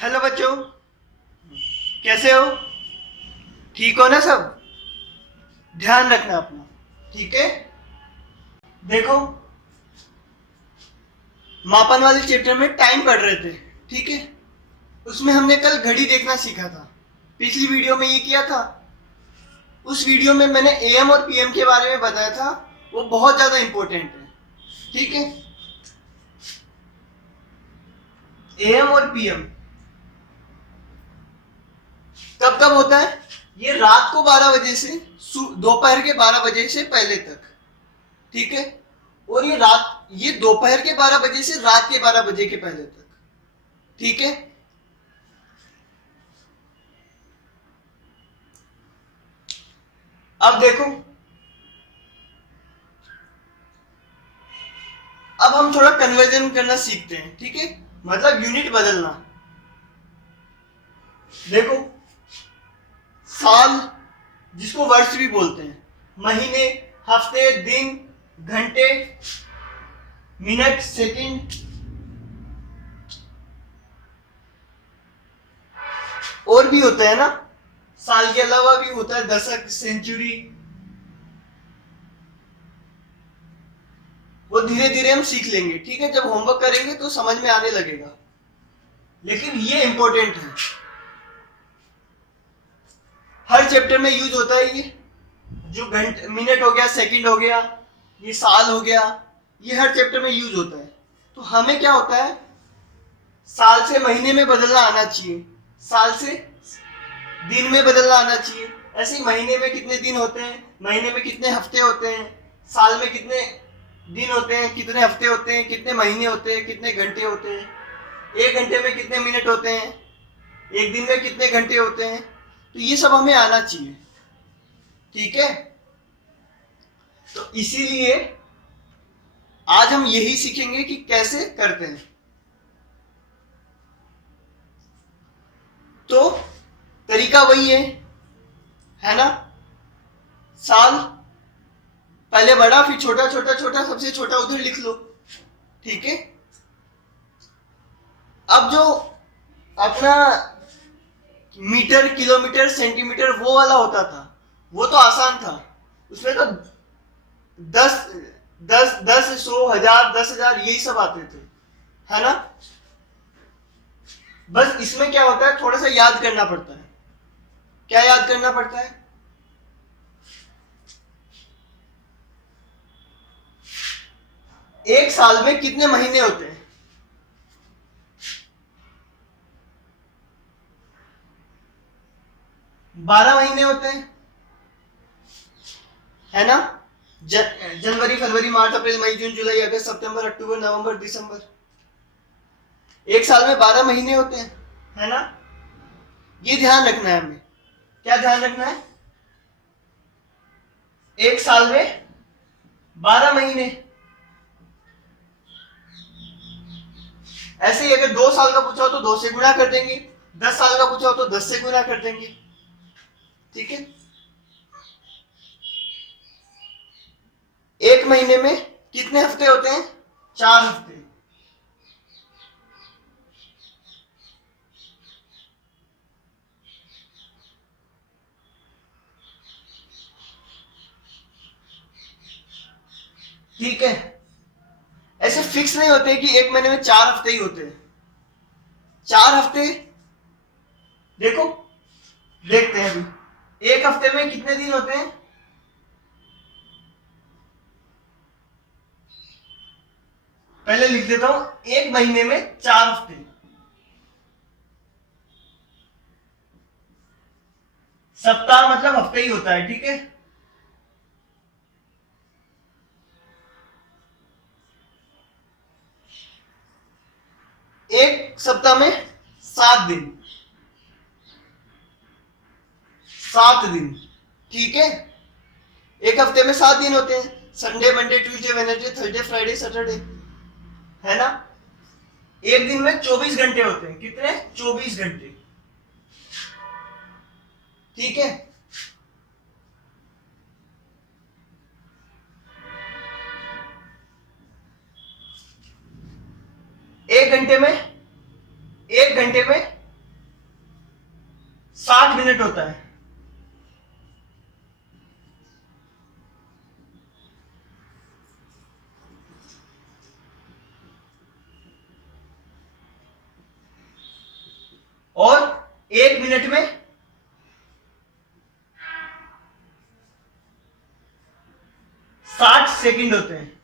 Hello बच्चों, कैसे हो? ठीक हो ना सब? ध्यान रखना अपना, ठीक है? देखो, मापन वाले चैप्टर में टाइम पढ़ रहे थे, ठीक है? उसमें हमने कल घड़ी देखना सीखा था। पिछली वीडियो में ये किया था। उस वीडियो में मैंने एएम और पीएम के बारे में बताया था। वो बहुत ज्यादा इंपॉर्टेंट है, ठीक है? एएम और पीएम कब कब होता है? ये रात को 12 बजे से दोपहर के 12 बजे से पहले तक, ठीक है? और ये दोपहर के 12 बजे से रात के 12 बजे के पहले तक, ठीक है? अब देखो, अब हम थोड़ा कन्वर्जन करना सीखते हैं, ठीक है? मतलब यूनिट बदलना। देखो, साल, जिसको वर्ष भी बोलते हैं, महीने, हफ्ते, दिन, घंटे, मिनट, सेकंड, और भी होता है ना? साल के अलावा भी होता है दशक, सेंचुरी। वो धीरे धीरे हम सीख लेंगे, ठीक है? जब होमवर्क करेंगे तो समझ में आने लगेगा, लेकिन ये इंपॉर्टेंट है। हर चैप्टर में यूज होता है ये। जो घंटे, मिनट हो गया, सेकंड हो गया, ये साल हो गया, ये हर चैप्टर में यूज होता है। तो हमें क्या होता है, साल से महीने में बदलना आना चाहिए, साल से दिन में बदलना आना चाहिए। ऐसे ही महीने में कितने दिन होते हैं, महीने में कितने हफ्ते होते हैं, साल में कितने दिन होते हैं, कितने हफ्ते होते हैं, कितने महीने होते हैं, कितने घंटे होते हैं, एक घंटे में कितने मिनट होते हैं, एक दिन में कितने घंटे होते हैं। तो ये सब हमें आना चाहिए, ठीक है? तो इसीलिए आज हम यही सीखेंगे कि कैसे करते हैं। तो तरीका वही है ना? साल पहले बड़ा, फिर छोटा, छोटा, छोटा, सबसे छोटा उधर लिख लो, ठीक है? अब जो अपना मीटर, किलोमीटर, सेंटीमीटर वो वाला होता था, वो तो आसान था। उसमें तो 10 10 100 1000 10,000 यही सब आते थे, है ना? बस इसमें क्या होता है, थोड़ा सा याद करना पड़ता है। क्या याद करना पड़ता है? एक साल में कितने महीने होते हैं? 12 महीने होते हैं, है ना? जनवरी, फरवरी, मार्च, अप्रैल, मई, जून, जुलाई, अगस्त, सितंबर, अक्टूबर, नवंबर, दिसंबर। एक साल में 12 महीने होते हैं, है ना? ये ध्यान रखना है हमें। क्या ध्यान रखना है? एक साल में 12 महीने। ऐसे ही अगर 2 साल का पूछा हो तो 2 से गुणा कर देंगे, 10 साल का पूछा हो तो 10 से गुणा कर देंगे, ठीक है? एक महीने में कितने हफ्ते होते हैं? 4 हफ्ते। ठीक है? ऐसे फिक्स नहीं होते कि एक महीने में 4 हफ्ते ही होते हैं। 4 हफ्ते, देखो, देखते हैं अभी। एक हफ्ते में कितने दिन होते हैं? पहले लिख देता हूं, एक महीने में 4 हफ्ते। सप्ताह मतलब हफ्ते ही होता है, ठीक है? एक सप्ताह में 7 दिन, 7 दिन, ठीक है? एक हफ्ते में 7 दिन होते हैं, Sunday, Monday, Tuesday, Wednesday, Thursday, Friday, Saturday, है ना? एक दिन में 24 घंटे होते हैं। कितने? 24 घंटे, ठीक है? एक घंटे में, एक घंटे में मिनट होता है। और 1 मिनट में 60 सेकंड होते हैं।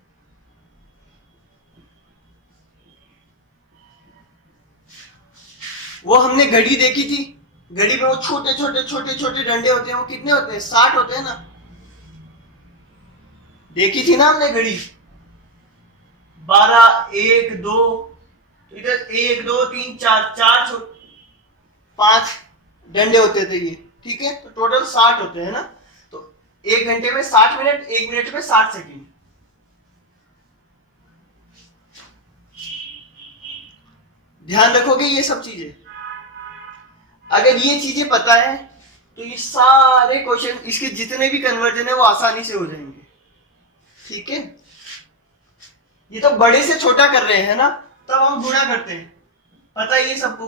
वो हमने घड़ी देखी थी, घड़ी में वो छोटे छोटे छोटे छोटे डंडे होते हैं, वो कितने होते हैं? 60 होते हैं ना। देखी थी ना हमने घड़ी, 12, 1, 2, इधर 1, 2, 3, 4, 5 डंडे होते थे ये, ठीक है। तो टोटल 60 होते हैं ना। तो 1 घंटे में 60 मिनट, 1 मिनट में 60 सेकंड। ध्यान रखोगे ये सब चीजें। अगर ये चीजें पता है तो ये सारे क्वेश्चन, इसके जितने भी कन्वर्जन है वो आसानी से हो जाएंगे, ठीक है। ये तो बड़े से छोटा कर रहे हैं ना, तब हम गुणा करते हैं, पता है ये सबको,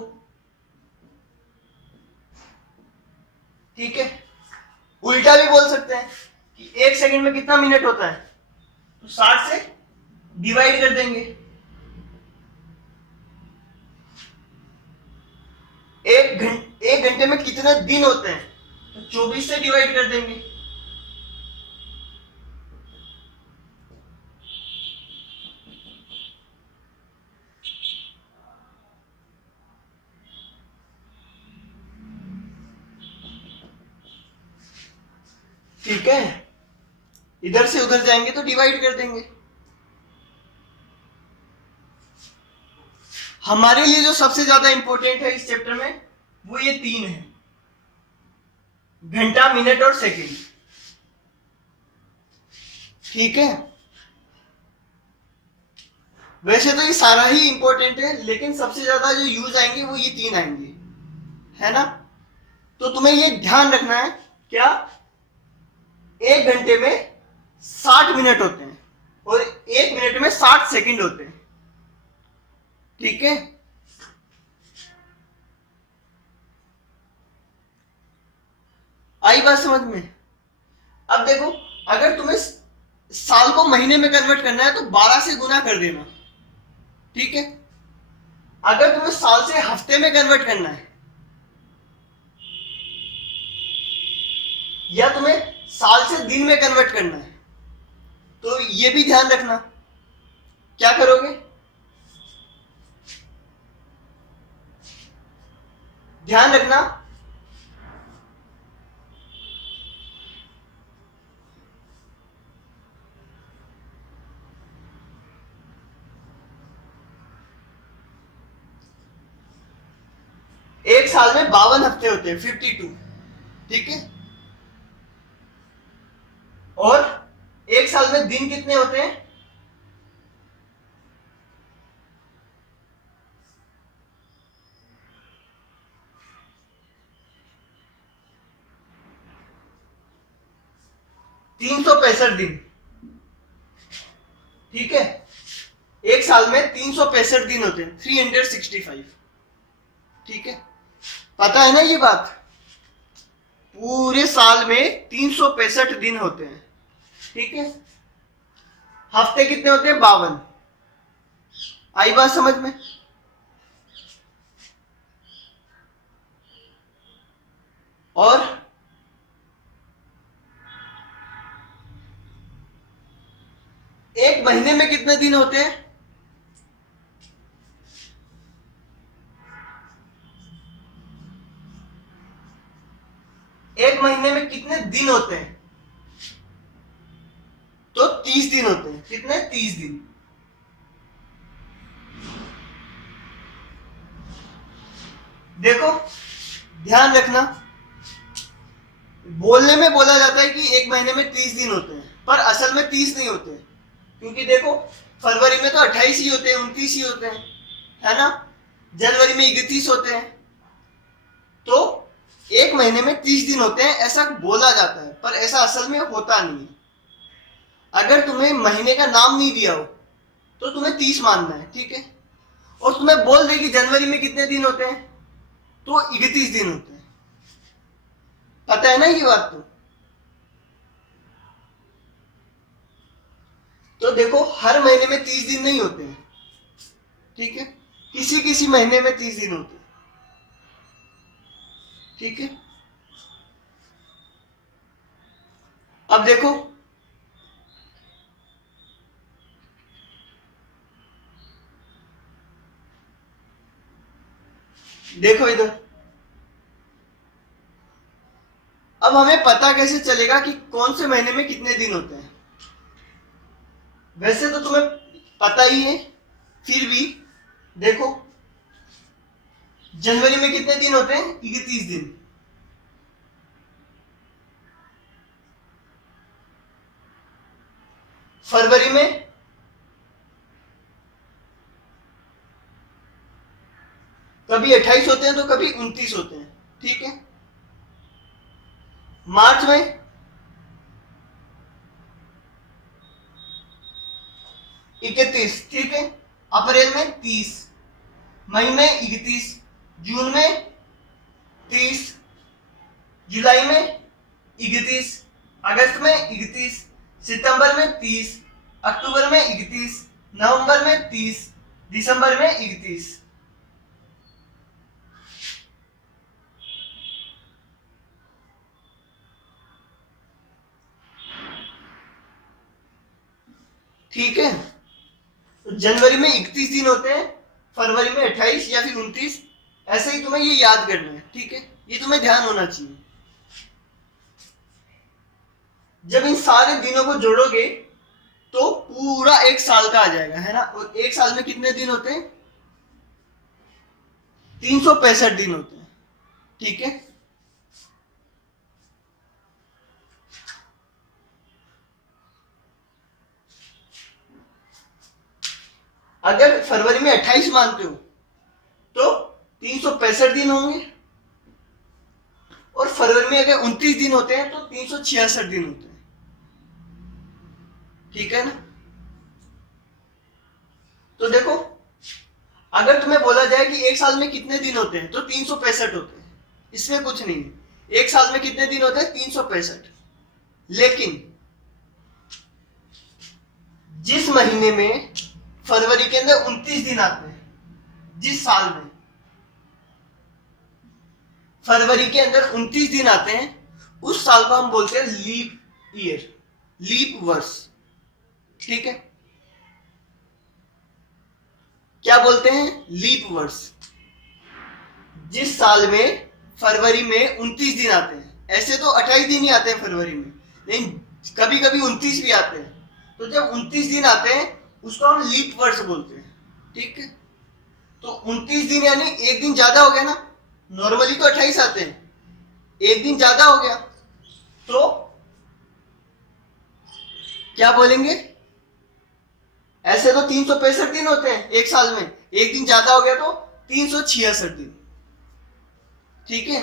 ठीक है। उल्टा भी बोल सकते हैं कि 1 सेकंड में कितना मिनट होता है, तो 60 से डिवाइड कर देंगे। 1 घंटे में कितने दिन होते हैं, तो 24 से डिवाइड कर देंगे। ठीक है, इधर से उधर जाएंगे तो डिवाइड कर देंगे। हमारे लिए जो सबसे ज्यादा इंपॉर्टेंट है इस चैप्टर में वो ये 3 है, घंटा, मिनट और सेकंड, ठीक है। वैसे तो ये सारा ही इंपॉर्टेंट है, लेकिन सबसे ज्यादा जो यूज आएंगे वो ये 3 आएंगे, है ना। तो तुम्हें ये ध्यान रखना है, क्या 1 घंटे में 60 मिनट होते हैं और 1 मिनट में 60 सेकंड होते हैं, ठीक है। आई बात समझ में? अब देखो, अगर तुम्हें साल को महीने में कन्वर्ट करना है तो 12 से गुना कर देना, ठीक है। अगर तुम्हें साल से हफ्ते में कन्वर्ट करना है या तुम्हें साल से दिन में कन्वर्ट करना है, तो ये भी ध्यान रखना। क्या करोगे? ध्यान रखना, एक साल में 52 हफ्ते होते हैं, 52, ठीक है। और एक साल में दिन कितने होते हैं? तीन 365 दिन, ठीक है। एक साल में 365 दिन होते हैं, 365, ठीक है। पता है ना ये बात? पूरे साल में 365 दिन होते हैं, ठीक है। हफ्ते कितने होते हैं? 52। आई बात समझ में? और एक महीने में कितने दिन होते हैं? एक महीने में कितने दिन होते हैं? तो 30 दिन होते हैं। कितने? 30 दिन। देखो, ध्यान रखना, बोलने में बोला जाता है कि एक महीने में 30 दिन होते हैं, पर असल में 30 नहीं होते हैं। क्योंकि देखो, फरवरी में तो 28 ही होते हैं, 29 ही होते हैं, है ना। जनवरी में 31 होते हैं। तो एक महीने में 30 दिन होते हैं ऐसा बोला जाता है, पर ऐसा असल में होता नहीं है। अगर तुम्हें महीने का नाम नहीं दिया हो तो तुम्हें 30 मानना है, ठीक है। और तुम्हें बोल दे कि जनवरी में कितने दिन होते हैं, तो 31 दिन होते हैं, पता है ना ये बात? तो देखो हर महीने में 30 दिन नहीं होते हैं, ठीक है, किसी किसी महीने में 30 दिन होते हैं, ठीक है। अब देखो देखो इधर, अब हमें पता कैसे चलेगा कि कौन से महीने में कितने दिन होते हैं? वैसे तो तुम्हें पता ही है, फिर भी देखो जनवरी में कितने दिन होते हैं? 31 दिन। फरवरी में कभी 28 होते हैं तो कभी 29 होते हैं, ठीक है। मार्च में 31, ठीक है। अप्रैल में 30, मई में 31, जून में 30, जुलाई में 31, अगस्त में 31, सितंबर में 30, अक्टूबर में 31, नवंबर में 30, दिसंबर में 31। ठीक है, तो जनवरी में 31 दिन होते हैं, फरवरी में 28 या फिर 29, ऐसे ही तुम्हें ये याद करना है, ठीक है, ये तुम्हें ध्यान होना चाहिए। जब इन सारे दिनों को जोड़ोगे तो पूरा एक साल का आ जाएगा, है ना। और एक साल में कितने दिन होते हैं? 365 दिन होते हैं, ठीक है। अगर फरवरी में 28 मानते हो तो 365 दिन होंगे, और फरवरी में अगर 29 दिन होते हैं तो 366 दिन होते हैं, ठीक है ना। तो देखो अगर तुम्हें बोला जाए कि एक साल में कितने दिन होते हैं तो 365 होते हैं, इसमें कुछ नहीं है। एक साल में कितने दिन होते हैं? 365। लेकिन जिस महीने में फरवरी के अंदर 29 दिन आते हैं, जिस साल में फरवरी के अंदर 29 दिन आते हैं, उस साल को हम बोलते हैं लीप ईयर, लीप वर्ष, ठीक है। क्या बोलते हैं? लीप वर्ष। जिस साल में फरवरी में 29 दिन आते हैं, ऐसे तो 28 दिन ही आते हैं फरवरी में, लेकिन कभी कभी 29 भी आते हैं, तो जब 29 दिन आते हैं उसको हम लीप वर्ष बोलते हैं, ठीक है। तो 29 दिन यानी एक दिन ज्यादा हो गया ना, नॉर्मली तो 28 आते हैं, एक दिन ज्यादा हो गया तो क्या बोलेंगे? ऐसे तो 365 दिन होते हैं एक साल में, एक दिन ज्यादा हो गया तो 366 दिन, ठीक है।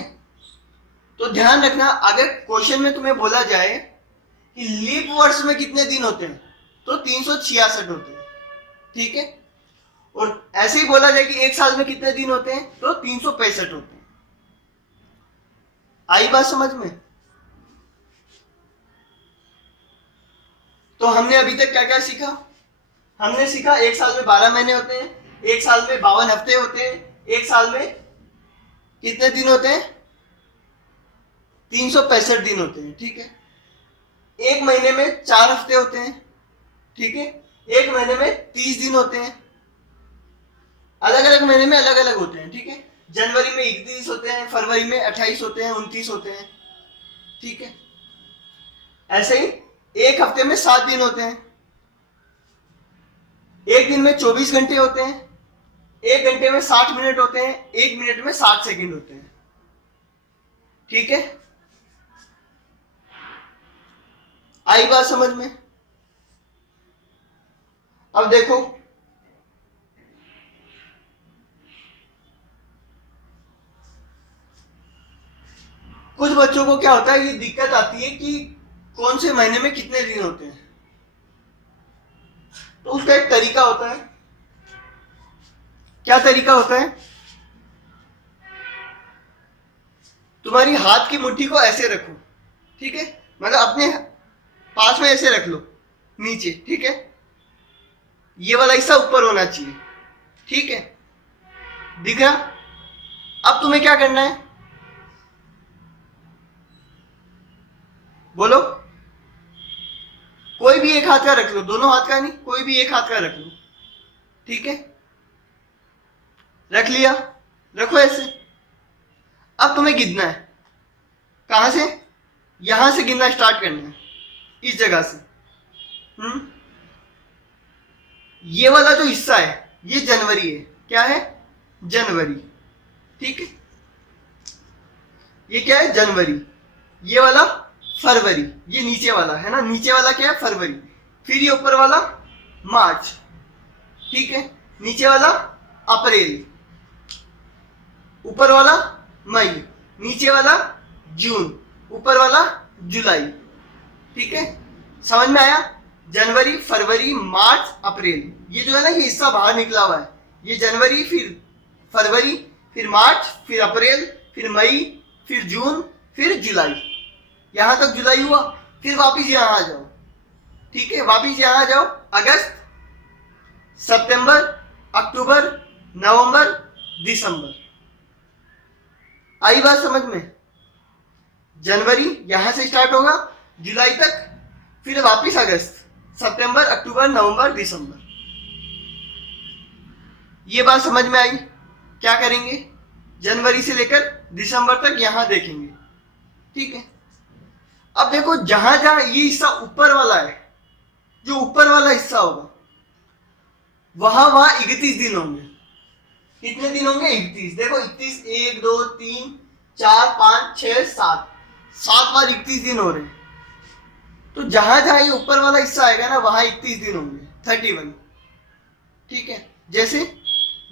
तो ध्यान रखना, अगर क्वेश्चन में तुम्हें बोला जाए कि लीप वर्ष में कितने दिन होते हैं तो 366 होते हैं, ठीक है। और ऐसे ही बोला जाए कि एक साल में कितने दिन होते हैं तो 365 होते हैं। आई बात समझ में? तो हमने अभी तक क्या क्या सीखा? हमने सीखा एक साल में 12 महीने होते हैं, एक साल में 52 हफ्ते होते हैं, एक साल में कितने दिन होते हैं? 365 दिन होते हैं, ठीक है। एक महीने में 4 हफ्ते होते हैं, ठीक है। एक महीने में 30 दिन होते हैं, अलग अलग महीने में अलग अलग होते हैं, ठीक है। जनवरी में 31 होते हैं, फरवरी में 28 होते हैं, 29 होते हैं, ठीक है। ऐसे ही एक हफ्ते में 7 दिन होते हैं, एक दिन में 24 घंटे होते हैं, एक घंटे में 60 मिनट होते हैं, एक मिनट में 60 सेकंड होते हैं, ठीक है। आई बात समझ में? अब देखो कुछ बच्चों को क्या होता है, ये दिक्कत आती है कि कौन से महीने में कितने दिन होते हैं। तो उसका एक तरीका होता है। क्या तरीका होता है? तुम्हारी हाथ की मुट्ठी को ऐसे रखो, ठीक है, मतलब अपने पास में ऐसे रख लो नीचे, ठीक है, ये वाला हिस्सा ऊपर होना चाहिए, ठीक है, दिख रहा। अब तुम्हें क्या करना है, बोलो, कोई भी एक हाथ का रख लो, दोनों हाथ का नहीं, कोई भी एक हाथ का रख लो, ठीक है, रख लिया, रखो ऐसे। अब तुम्हें गिनना है, कहां से, यहां से गिनना स्टार्ट करना है, इस जगह से। ये वाला जो हिस्सा है ये जनवरी है, क्या है, जनवरी, ठीक है, ये क्या है, जनवरी, ये वाला फरवरी, ये नीचे वाला है ना, नीचे वाला क्या है, फरवरी, फिर ये ऊपर वाला मार्च, ठीक है, नीचे वाला अप्रैल, ऊपर वाला मई, नीचे वाला जून, ऊपर वाला जुलाई, ठीक है, समझ में आया, जनवरी फरवरी मार्च अप्रैल, ये जो है ना ये हिस्सा बाहर निकला हुआ है, ये जनवरी, फिर फरवरी, फिर मार्च, फिर अप्रैल, फिर मई, फिर जून, फिर जुलाई, यहां तक जुलाई हुआ, फिर वापिस यहां आ जाओ, ठीक है, वापिस यहां आ जाओ, अगस्त, सितंबर, अक्टूबर, नवंबर, दिसंबर, आई बात समझ में, जनवरी यहां से स्टार्ट होगा जुलाई तक, फिर वापिस अगस्त, सितंबर, अक्टूबर, नवंबर, दिसंबर, ये बात समझ में आई। क्या करेंगे, जनवरी से लेकर दिसंबर तक यहां देखेंगे, ठीक है। अब देखो जहां जहां ये हिस्सा ऊपर वाला है, जो ऊपर वाला हिस्सा होगा वहां वहां 31 दिन होंगे, कितने दिन होंगे, 31, देखो 31, 1 2 3 4 5 6 7, 7 बार 31 दिन हो रहे हैं, तो जहां जहां ये ऊपर वाला हिस्सा आएगा ना वहां 31 दिन होंगे, 31, ठीक है। जैसे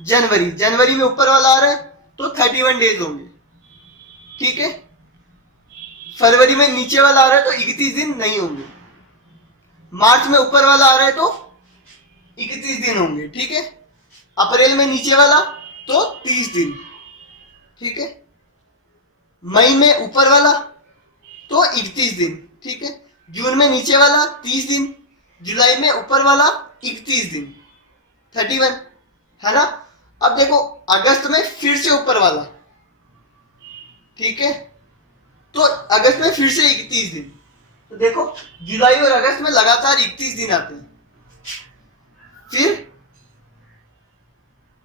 जनवरी, जनवरी में ऊपर वाला आ रहा है तो 31 डेज होंगे, ठीक है। फरवरी में नीचे वाला आ रहा है तो 31 दिन नहीं होंगे, मार्च में ऊपर वाला आ रहा है तो 31 दिन होंगे, ठीक है। अप्रैल में नीचे वाला तो 30 दिन, ठीक है। मई में ऊपर वाला तो 31 दिन, ठीक है। जून में नीचे वाला 30 दिन, जुलाई में ऊपर वाला 31 दिन, 31, है ना। अब देखो अगस्त में फिर से ऊपर वाला, ठीक है, तो अगस्त में फिर से 31 दिन, तो देखो जुलाई और अगस्त में लगातार 31 दिन आते हैं। फिर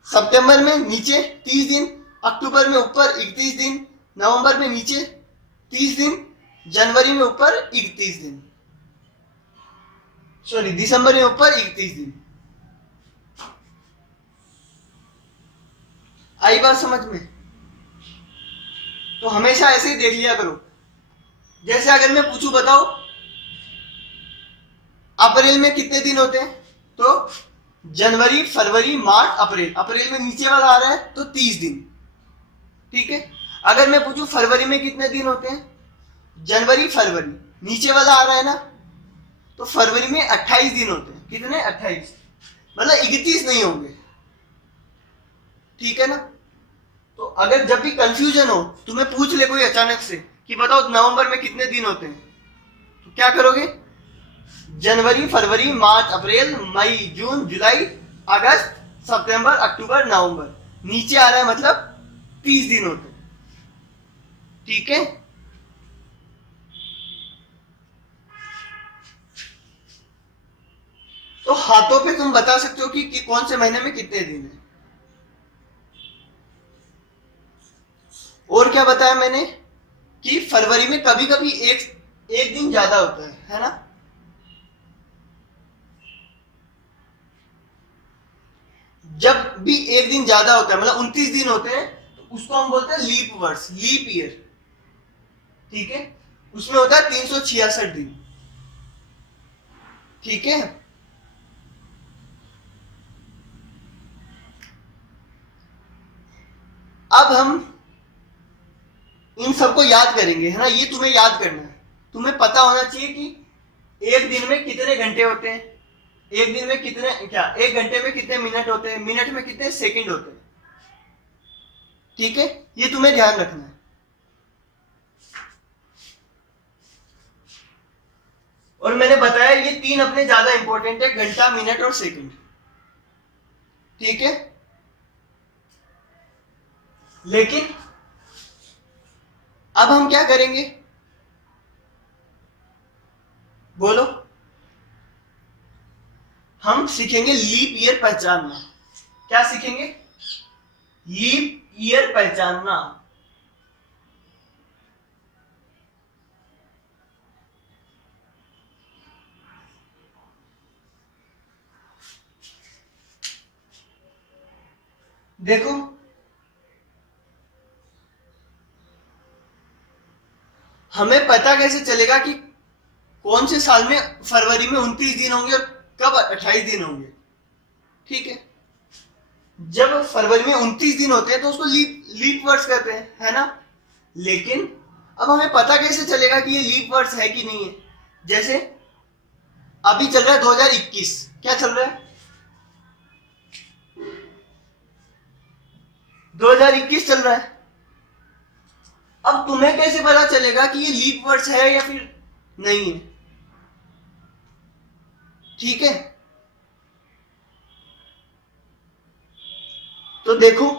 सितंबर में नीचे 30 दिन, अक्टूबर में ऊपर 31 दिन, नवंबर में नीचे 30 दिन, जनवरी में ऊपर 31 दिन, सॉरी दिसंबर में ऊपर 31 दिन। आई बात समझ में, तो हमेशा ऐसे ही देख लिया करो। जैसे अगर मैं पूछूं बताओ अप्रैल में कितने दिन होते हैं, तो जनवरी फरवरी मार्च अप्रैल, अप्रैल में नीचे वाला आ रहा है तो 30 दिन, ठीक है। अगर मैं पूछूं फरवरी में कितने दिन होते हैं, जनवरी फरवरी, नीचे वाला आ रहा है ना, तो फरवरी में 28 दिन होते हैं, कितने, 28, मतलब 31 नहीं होंगे, ठीक है ना। तो अगर जब भी कंफ्यूजन हो, तुम्हें पूछ ले कोई अचानक से कि बताओ नवंबर में कितने दिन होते हैं, तो क्या करोगे, जनवरी फरवरी मार्च अप्रैल मई जून जुलाई अगस्त सितंबर अक्टूबर नवंबर, नीचे आ रहा है मतलब 30 दिन होते हैं, ठीक है। तो हाथों पे तुम बता सकते हो कि कौन से महीने में कितने दिन है। और क्या बताया मैंने कि फरवरी में कभी कभी एक दिन ज्यादा होता है ना। जब भी एक दिन ज्यादा होता है, मतलब 29 दिन होते हैं, तो उसको हम बोलते हैं लीप वर्ष, लीप ईयर, ठीक है। उसमें होता है 366 दिन, ठीक है। अब हम इन सबको याद करेंगे, है ना, ये तुम्हें याद करना है। तुम्हें पता होना चाहिए कि एक दिन में कितने घंटे होते हैं, एक दिन में कितने, क्या एक घंटे में कितने मिनट होते हैं, मिनट में कितने सेकंड होते हैं, ठीक है, ये तुम्हें ध्यान रखना है। और मैंने बताया ये तीन अपने ज्यादा इंपॉर्टेंट है, घंटा, मिनट और सेकंड। ठीक है, लेकिन अब हम क्या करेंगे, बोलो? हम सीखेंगे लीप ईयर पहचानना। क्या सीखेंगे? लीप ईयर पहचानना। देखो, हमें पता कैसे चलेगा कि कौन से साल में फरवरी में 29 दिन होंगे और कब 28 दिन होंगे? ठीक है, जब फरवरी में 29 दिन होते हैं तो उसको लीप वर्ष कहते हैं, है ना? लेकिन अब हमें पता कैसे चलेगा कि ये लीप वर्ष है कि नहीं है? जैसे अभी चल रहा है 2021, क्या चल रहा है? 2021 चल रहा है। अब तुम्हें कैसे पता चलेगा कि ये लीप वर्ष है या फिर नहीं है? ठीक है, तो देखो,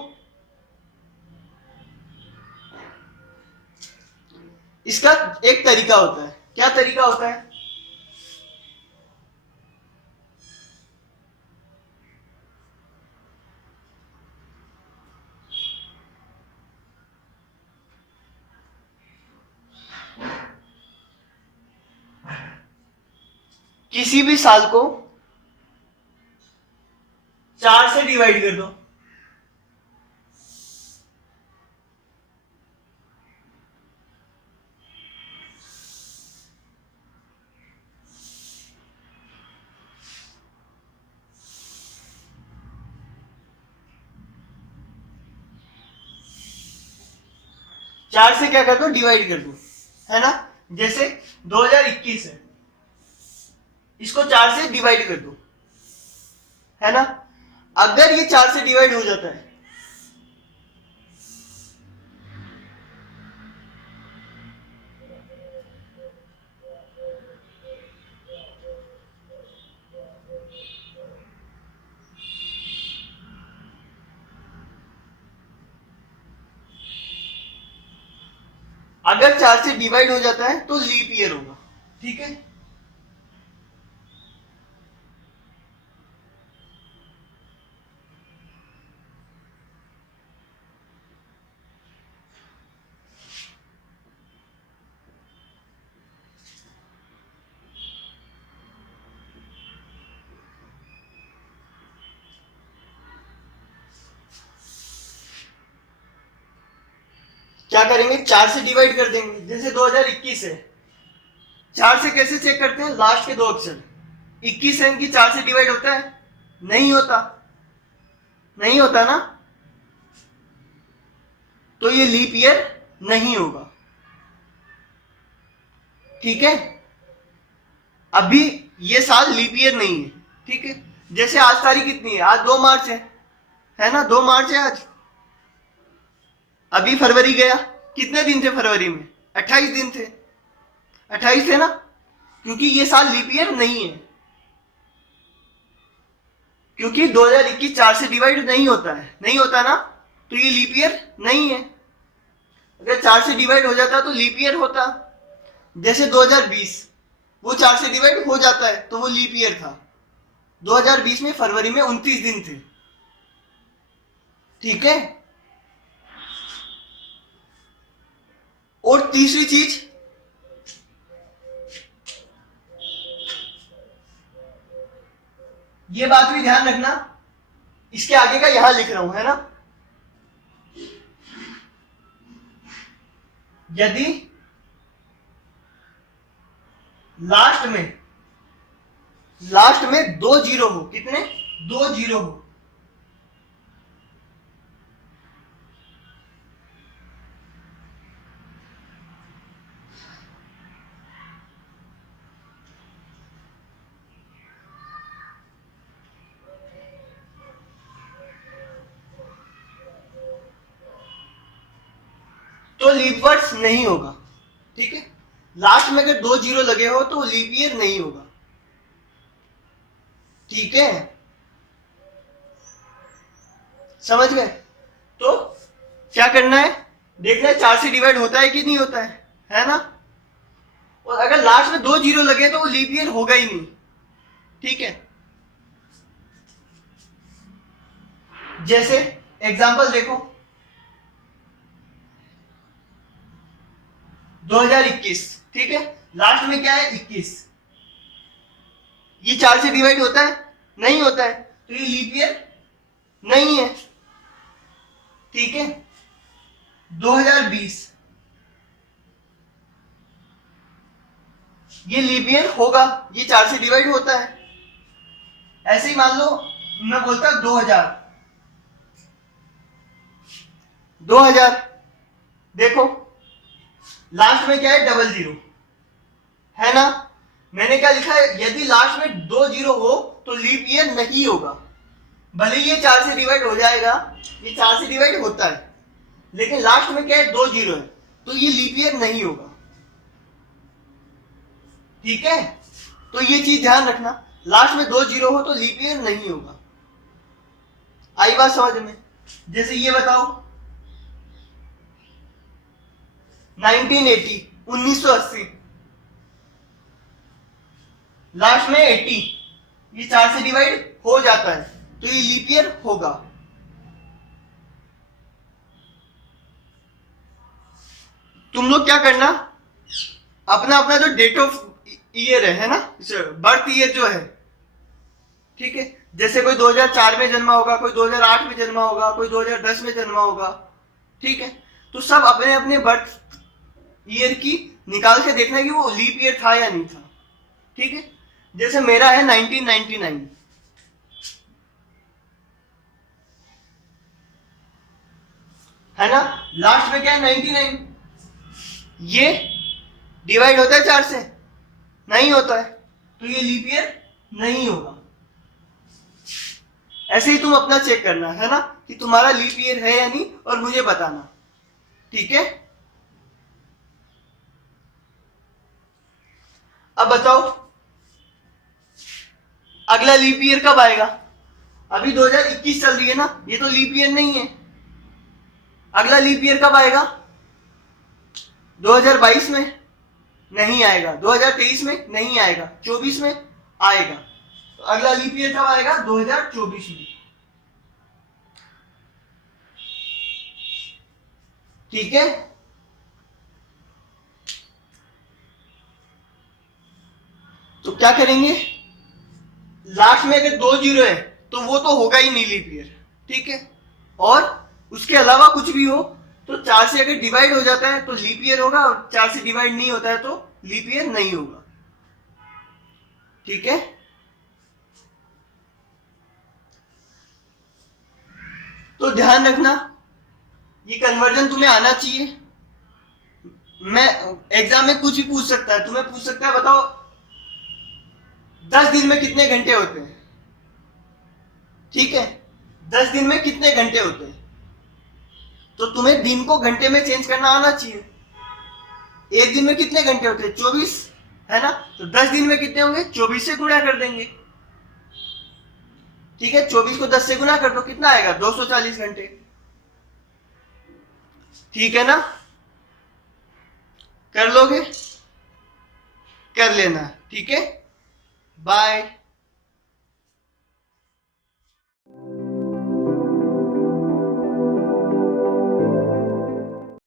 इसका एक तरीका होता है। क्या तरीका होता है? किसी भी साल को 4 से डिवाइड कर दो। चार से क्या कर दो? डिवाइड कर दो, है ना? जैसे 2021 है, इसको 4 से डिवाइड कर दो, है ना? अगर ये 4 से डिवाइड हो जाता है, अगर 4 से डिवाइड हो जाता है तो लीप ईयर होगा। ठीक है, क्या करेंगे? 4 से डिवाइड कर देंगे। जैसे 2021 है, 4 से कैसे चेक करते हैं? लास्ट के दो अक्षर। 21 है कि 4 से डिवाइड होता है? नहीं होता, नहीं होता ना? तो ये लीप ईयर नहीं होगा। ठीक है, अभी ये साल लीप ईयर नहीं है। ठीक है, जैसे आज तारीख कितनी है? आज 2 मार्च है ना? 2 मार्च है आज। अभी फरवरी गया, कितने दिन थे फरवरी में? 28 दिन थे। 28 थे ना? क्योंकि ये साल लीप ईयर नहीं है, क्योंकि 2021 4 से डिवाइड नहीं होता है, नहीं होता ना? तो ये लीप ईयर नहीं है। अगर 4 से डिवाइड हो जाता तो लीप ईयर होता। जैसे 2020, वो 4 से डिवाइड हो जाता है तो वो लीप ईयर था। 2020 में फरवरी में 29 दिन थे। ठीक है, और तीसरी चीज, ये बात भी ध्यान रखना, इसके आगे का यहां लिख रहा हूं, है ना? यदि लास्ट में 2 जीरो हो, कितने? 2 जीरो हो, तो लीप वर्ष नहीं होगा। ठीक है, लास्ट में अगर 2 जीरो लगे हो तो लीप ईयर नहीं होगा। ठीक है, समझ गए? तो क्या करना है, देखना है 4 से डिवाइड होता है कि नहीं होता है ना? और अगर लास्ट में 2 जीरो लगे तो वो लीप ईयर होगा ही नहीं। ठीक है, जैसे एग्जांपल देखो 2021, ठीक है, लास्ट में क्या है 21, ये 4 से डिवाइड होता है? नहीं होता है, तो ये लीप ईयर नहीं है। ठीक है, 2020 ये लीप ईयर होगा, ये 4 से डिवाइड होता है। ऐसे ही मान लो मैं बोलता 2000 देखो लास्ट में क्या है 00, है ना? मैंने क्या लिखा है, यदि लास्ट में 2 जीरो हो तो लीप ईयर नहीं होगा। भले ये 4 से डिवाइड हो जाएगा, ये 4 से डिवाइड होता है, लेकिन लास्ट में क्या है 2 जीरो है, तो ये लीप ईयर नहीं होगा। ठीक है, तो ये चीज ध्यान रखना, लास्ट में 2 जीरो हो तो लीप ईयर नहीं होगा। आई बात समझ में? जैसे ये बताओ 1980 1980, लास्ट में 80, ये 4 से डिवाइड हो जाता है, तो ये लीप ईयर होगा। तुम लोग क्या करना, अपना अपना जो डेट ऑफ ईयर है ना, बर्थ ईयर जो है, ठीक है, जैसे कोई 2004 में जन्मा होगा, कोई 2008 में जन्मा होगा, कोई 2010 में जन्मा होगा। ठीक है, तो सब अपने अपने बर्थ ईयर की निकाल के देखना कि वो लीप ईयर था या नहीं था। ठीक है, जैसे मेरा है 1999, है ना? लास्ट में क्या है 99, ये डिवाइड होता है 4 से? नहीं होता है, तो ये लीप ईयर नहीं होगा। ऐसे ही तुम अपना चेक करना, है ना, कि तुम्हारा लीप ईयर है या नहीं, और मुझे बताना। ठीक है, अब बताओ अगला लीप ईयर कब आएगा? अभी 2021 चल रही है ना, ये तो लीप ईयर नहीं है। अगला लीप ईयर कब आएगा? 2022 में नहीं आएगा, 2023 में नहीं आएगा, 24 में आएगा। तो अगला लीप ईयर कब आएगा? 2024 में। ठीक है, तो क्या करेंगे, लास्ट में अगर 2 जीरो है तो वो तो होगा ही नहीं लीप ईयर। ठीक है, और उसके अलावा कुछ भी हो तो 4 से अगर डिवाइड हो जाता है तो लीप ईयर होगा, और 4 से डिवाइड नहीं होता है तो लीप ईयर नहीं होगा। ठीक है, तो ध्यान रखना, ये कन्वर्जन तुम्हें आना चाहिए। मैं एग्जाम में कुछ भी पूछ सकता है, तुम्हें पूछ सकता है बताओ 10 दिन में कितने घंटे होते हैं? ठीक है, 10 दिन में कितने घंटे होते हैं, तो तुम्हें दिन को घंटे में चेंज करना आना चाहिए। एक दिन में कितने घंटे होते हैं? 24, है ना? तो 10 दिन में कितने होंगे? 24 से गुणा कर देंगे। ठीक है, 24 को 10 से गुणा कर दो, कितना आएगा? 240 घंटे। ठीक है ना, कर लोगे? कर लेना। ठीक है, बाय।